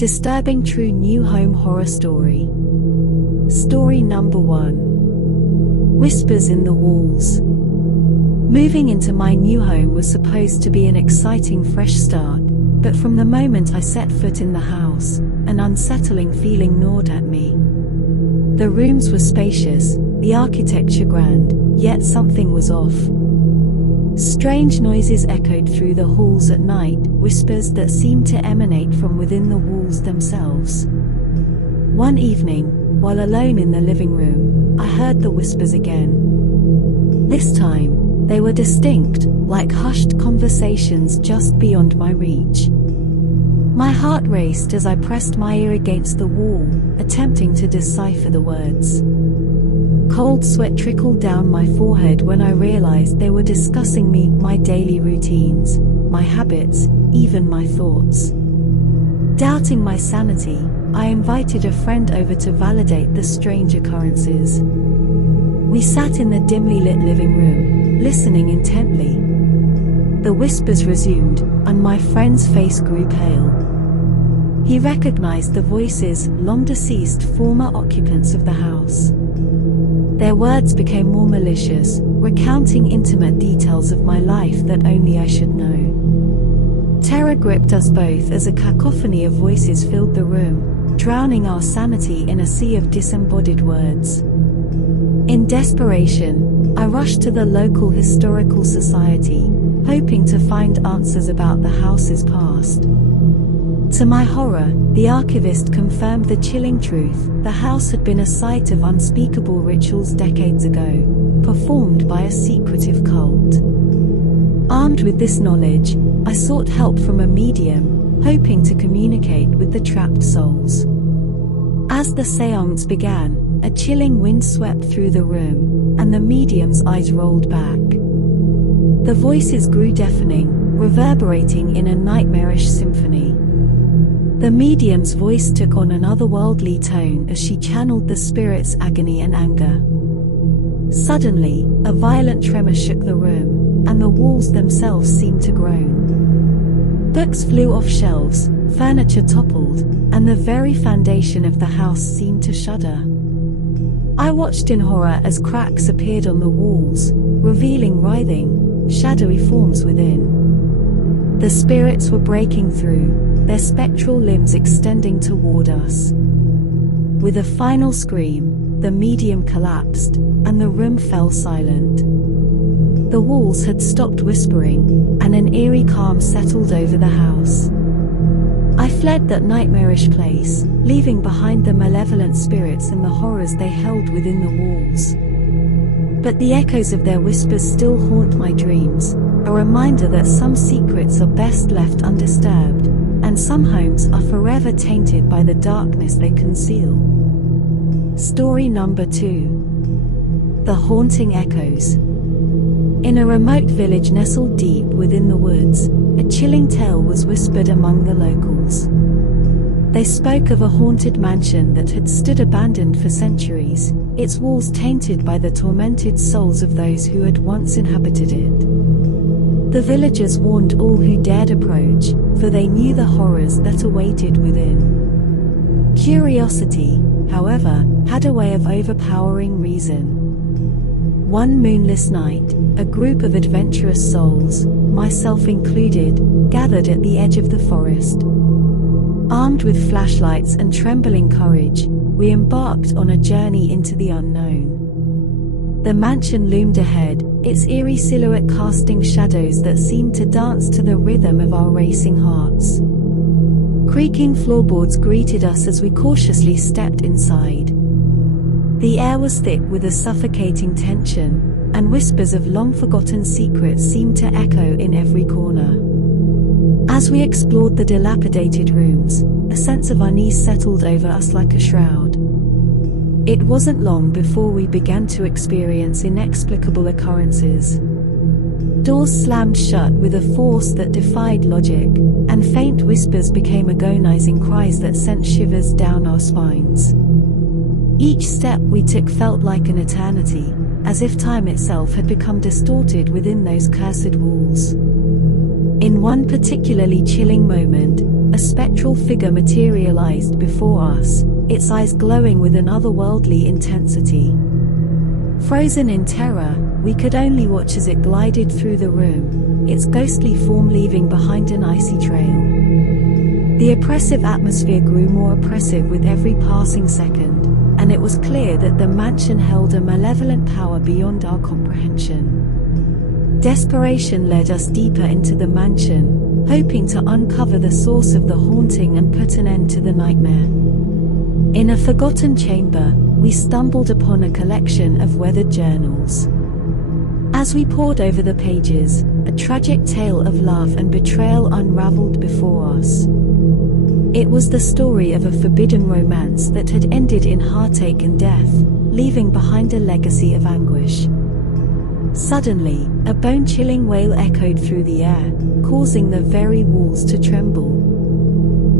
Disturbing true new home horror story. Story number 1. Whispers in the walls. Moving into my new home was supposed to be an exciting fresh start, but from the moment I set foot in the house, an unsettling feeling gnawed at me. The rooms were spacious, the architecture grand, yet something was off. Strange noises echoed through the halls at night, whispers that seemed to emanate from within the walls themselves. One evening, while alone in the living room, I heard the whispers again. This time, they were distinct, like hushed conversations just beyond my reach. My heart raced as I pressed my ear against the wall, attempting to decipher the words. Cold sweat trickled down my forehead when I realized they were discussing me, my daily routines, my habits, even my thoughts. Doubting my sanity, I invited a friend over to validate the strange occurrences. We sat in the dimly lit living room, listening intently. The whispers resumed, and my friend's face grew pale. He recognized the voices, long deceased former occupants of the house. Their words became more malicious, recounting intimate details of my life that only I should know. Terror gripped us both as a cacophony of voices filled the room, drowning our sanity in a sea of disembodied words. In desperation, I rushed to the local historical society, hoping to find answers about the house's past. To my horror, the archivist confirmed the chilling truth: the house had been a site of unspeakable rituals decades ago, performed by a secretive cult. Armed with this knowledge, I sought help from a medium, hoping to communicate with the trapped souls. As the séance began, a chilling wind swept through the room, and the medium's eyes rolled back. The voices grew deafening, reverberating in a nightmarish symphony. The medium's voice took on an otherworldly tone as she channeled the spirit's agony and anger. Suddenly, a violent tremor shook the room, and the walls themselves seemed to groan. Books flew off shelves, furniture toppled, and the very foundation of the house seemed to shudder. I watched in horror as cracks appeared on the walls, revealing writhing, shadowy forms within. The spirits were breaking through, their spectral limbs extending toward us. With a final scream, the medium collapsed, and the room fell silent. The walls had stopped whispering, and an eerie calm settled over the house. I fled that nightmarish place, leaving behind the malevolent spirits and the horrors they held within the walls. But the echoes of their whispers still haunt my dreams, a reminder that some secrets are best left undisturbed, and some homes are forever tainted by the darkness they conceal. Story number 2. The Haunting Echoes. In a remote village nestled deep within the woods, a chilling tale was whispered among the locals. They spoke of a haunted mansion that had stood abandoned for centuries, its walls tainted by the tormented souls of those who had once inhabited it. The villagers warned all who dared approach, for they knew the horrors that awaited within. Curiosity, however, had a way of overpowering reason. One moonless night, a group of adventurous souls, myself included, gathered at the edge of the forest. Armed with flashlights and trembling courage, we embarked on a journey into the unknown. The mansion loomed ahead, its eerie silhouette casting shadows that seemed to dance to the rhythm of our racing hearts. Creaking floorboards greeted us as we cautiously stepped inside. The air was thick with a suffocating tension, and whispers of long-forgotten secrets seemed to echo in every corner. As we explored the dilapidated rooms, a sense of unease settled over us like a shroud. It wasn't long before we began to experience inexplicable occurrences. Doors slammed shut with a force that defied logic, and faint whispers became agonizing cries that sent shivers down our spines. Each step we took felt like an eternity, as if time itself had become distorted within those cursed walls. In one particularly chilling moment, a spectral figure materialized before us, its eyes glowing with an otherworldly intensity. Frozen in terror, we could only watch as it glided through the room, its ghostly form leaving behind an icy trail. The oppressive atmosphere grew more oppressive with every passing second, and it was clear that the mansion held a malevolent power beyond our comprehension. Desperation led us deeper into the mansion, hoping to uncover the source of the haunting and put an end to the nightmare. In a forgotten chamber, we stumbled upon a collection of weathered journals. As we pored over the pages, a tragic tale of love and betrayal unraveled before us. It was the story of a forbidden romance that had ended in heartache and death, leaving behind a legacy of anguish. Suddenly, a bone-chilling wail echoed through the air, causing the very walls to tremble.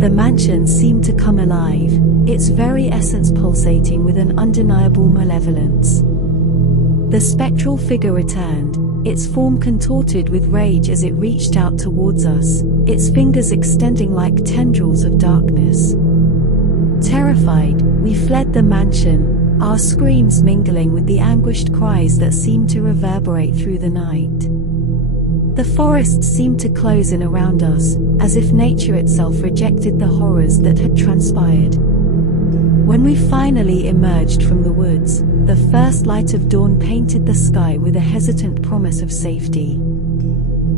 The mansion seemed to come alive, its very essence pulsating with an undeniable malevolence. The spectral figure returned, its form contorted with rage as it reached out towards us, its fingers extending like tendrils of darkness. Terrified, we fled the mansion, our screams mingling with the anguished cries that seemed to reverberate through the night. The forest seemed to close in around us, as if nature itself rejected the horrors that had transpired. When we finally emerged from the woods, the first light of dawn painted the sky with a hesitant promise of safety.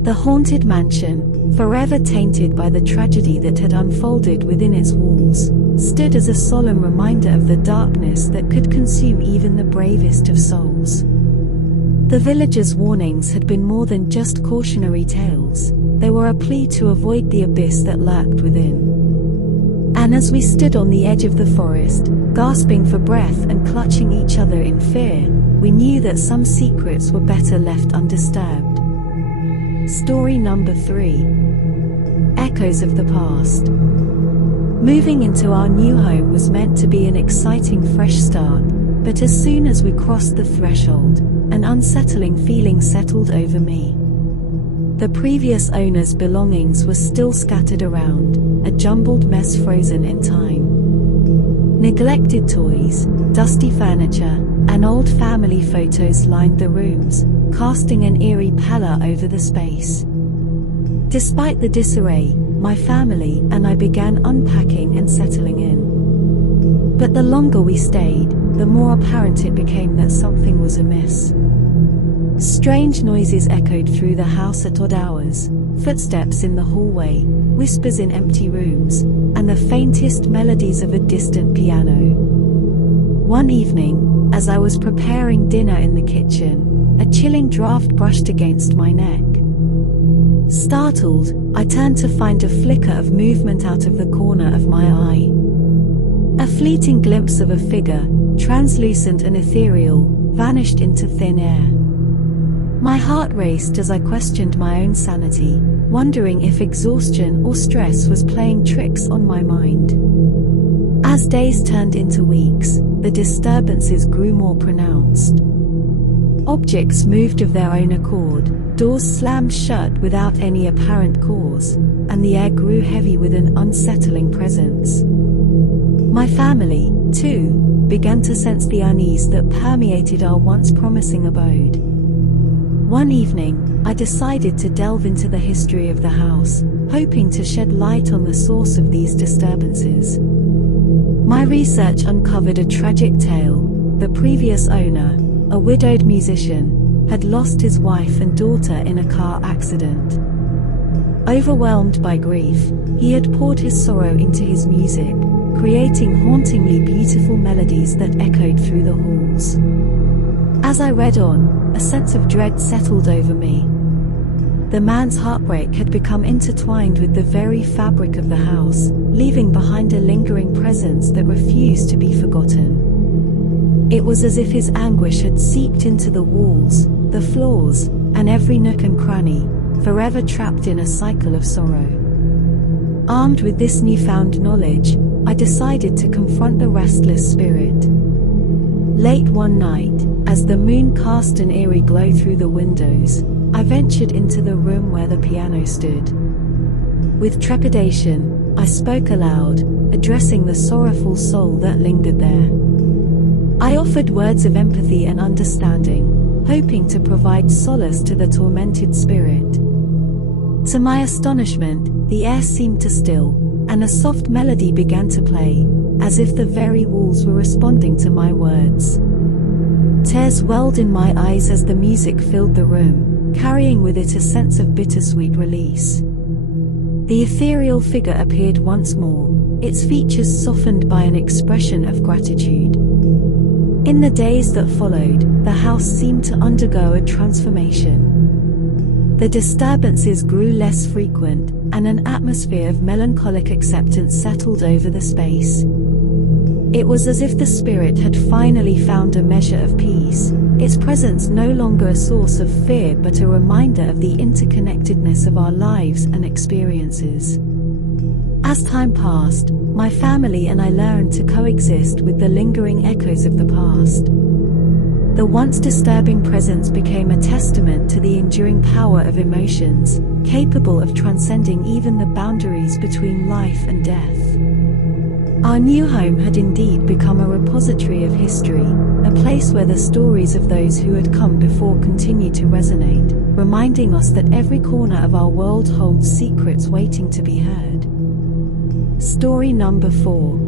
The haunted mansion, forever tainted by the tragedy that had unfolded within its walls, stood as a solemn reminder of the darkness that could consume even the bravest of souls. The villagers' warnings had been more than just cautionary tales, they were a plea to avoid the abyss that lurked within. And as we stood on the edge of the forest, gasping for breath and clutching each other in fear, we knew that some secrets were better left undisturbed. Story number 3. Echoes of the Past. Moving into our new home was meant to be an exciting fresh start, but as soon as we crossed the threshold, an unsettling feeling settled over me. The previous owner's belongings were still scattered around, a jumbled mess frozen in time. Neglected toys, dusty furniture, and old family photos lined the rooms, casting an eerie pallor over the space. Despite the disarray, my family and I began unpacking and settling in. But the longer we stayed, the more apparent it became that something was amiss. Strange noises echoed through the house at odd hours, footsteps in the hallway, whispers in empty rooms, and the faintest melodies of a distant piano. One evening, as I was preparing dinner in the kitchen, a chilling draft brushed against my neck. Startled, I turned to find a flicker of movement out of the corner of my eye. A fleeting glimpse of a figure, translucent and ethereal, vanished into thin air. My heart raced as I questioned my own sanity, wondering if exhaustion or stress was playing tricks on my mind. As days turned into weeks, the disturbances grew more pronounced. Objects moved of their own accord, doors slammed shut without any apparent cause, and the air grew heavy with an unsettling presence. My family, too, began to sense the unease that permeated our once promising abode. One evening, I decided to delve into the history of the house, hoping to shed light on the source of these disturbances. My research uncovered a tragic tale. The previous owner, a widowed musician, had lost his wife and daughter in a car accident. Overwhelmed by grief, he had poured his sorrow into his music, creating hauntingly beautiful melodies that echoed through the halls. As I read on, a sense of dread settled over me. The man's heartbreak had become intertwined with the very fabric of the house, leaving behind a lingering presence that refused to be forgotten. It was as if his anguish had seeped into the walls, the floors, and every nook and cranny, forever trapped in a cycle of sorrow. Armed with this newfound knowledge, I decided to confront the restless spirit. Late one night, as the moon cast an eerie glow through the windows, I ventured into the room where the piano stood. With trepidation, I spoke aloud, addressing the sorrowful soul that lingered there. I offered words of empathy and understanding, hoping to provide solace to the tormented spirit. To my astonishment, the air seemed to still, and a soft melody began to play, as if the very walls were responding to my words. Tears welled in my eyes as the music filled the room, carrying with it a sense of bittersweet release. The ethereal figure appeared once more, its features softened by an expression of gratitude. In the days that followed, the house seemed to undergo a transformation. The disturbances grew less frequent, and an atmosphere of melancholic acceptance settled over the space. It was as if the spirit had finally found a measure of peace, its presence no longer a source of fear but a reminder of the interconnectedness of our lives and experiences. As time passed, my family and I learned to coexist with the lingering echoes of the past. The once disturbing presence became a testament to the enduring power of emotions, capable of transcending even the boundaries between life and death. Our new home had indeed become a repository of history, a place where the stories of those who had come before continue to resonate, reminding us that every corner of our world holds secrets waiting to be heard. Story number 4.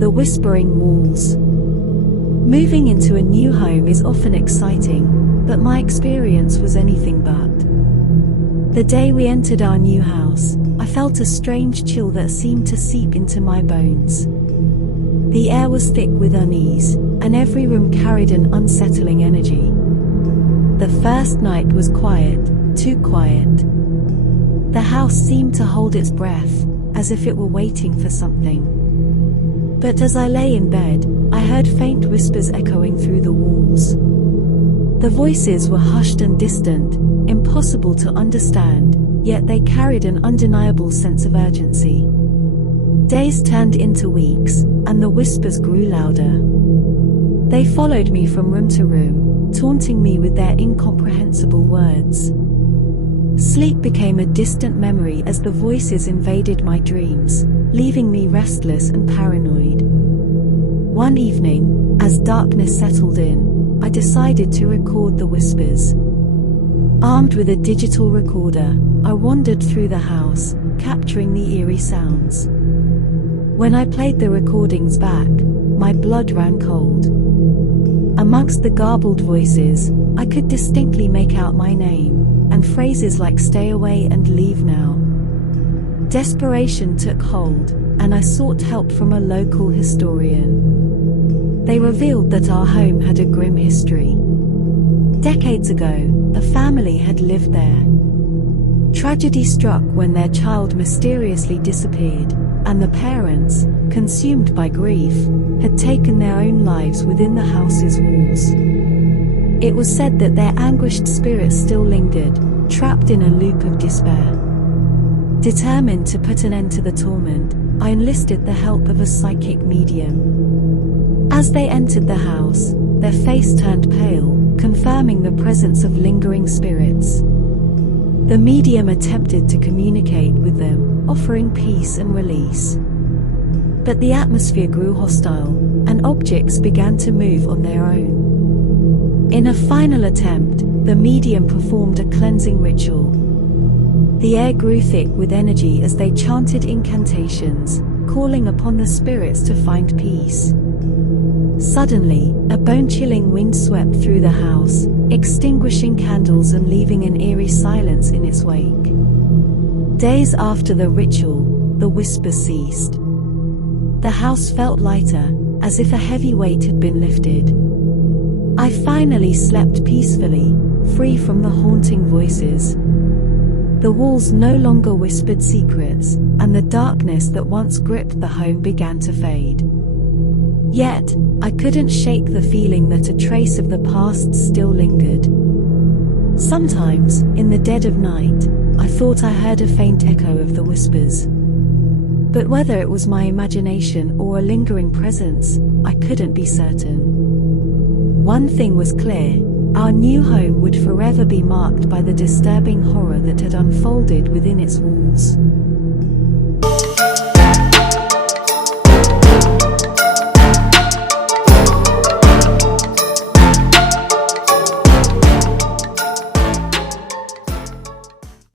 The Whispering Walls. Moving into a new home is often exciting, but my experience was anything but. The day we entered our new house, I felt a strange chill that seemed to seep into my bones. The air was thick with unease, and every room carried an unsettling energy. The first night was quiet, too quiet. The house seemed to hold its breath, as if it were waiting for something. But as I lay in bed, I heard faint whispers echoing through the walls. The voices were hushed and distant, impossible to understand, yet they carried an undeniable sense of urgency. Days turned into weeks, and the whispers grew louder. They followed me from room to room, taunting me with their incomprehensible words. Sleep became a distant memory as the voices invaded my dreams, leaving me restless and paranoid. One evening, as darkness settled in, I decided to record the whispers. Armed with a digital recorder, I wandered through the house, capturing the eerie sounds. When I played the recordings back, my blood ran cold. Amongst the garbled voices, I could distinctly make out my name, and phrases like "stay away" and "leave now." Desperation took hold, and I sought help from a local historian. They revealed that our home had a grim history. Decades ago, a family had lived there. Tragedy struck when their child mysteriously disappeared, and the parents, consumed by grief, had taken their own lives within the house's walls. It was said that their anguished spirits still lingered, trapped in a loop of despair. Determined to put an end to the torment, I enlisted the help of a psychic medium. As they entered the house, their face turned pale, confirming the presence of lingering spirits. The medium attempted to communicate with them, offering peace and release. But the atmosphere grew hostile, and objects began to move on their own. In a final attempt, the medium performed a cleansing ritual. The air grew thick with energy as they chanted incantations, calling upon the spirits to find peace. Suddenly, a bone-chilling wind swept through the house, extinguishing candles and leaving an eerie silence in its wake. Days after the ritual, the whispers ceased. The house felt lighter, as if a heavy weight had been lifted. I finally slept peacefully, free from the haunting voices. The walls no longer whispered secrets, and the darkness that once gripped the home began to fade. Yet, I couldn't shake the feeling that a trace of the past still lingered. Sometimes, in the dead of night, I thought I heard a faint echo of the whispers. But whether it was my imagination or a lingering presence, I couldn't be certain. One thing was clear: our new home would forever be marked by the disturbing horror that had unfolded within its walls.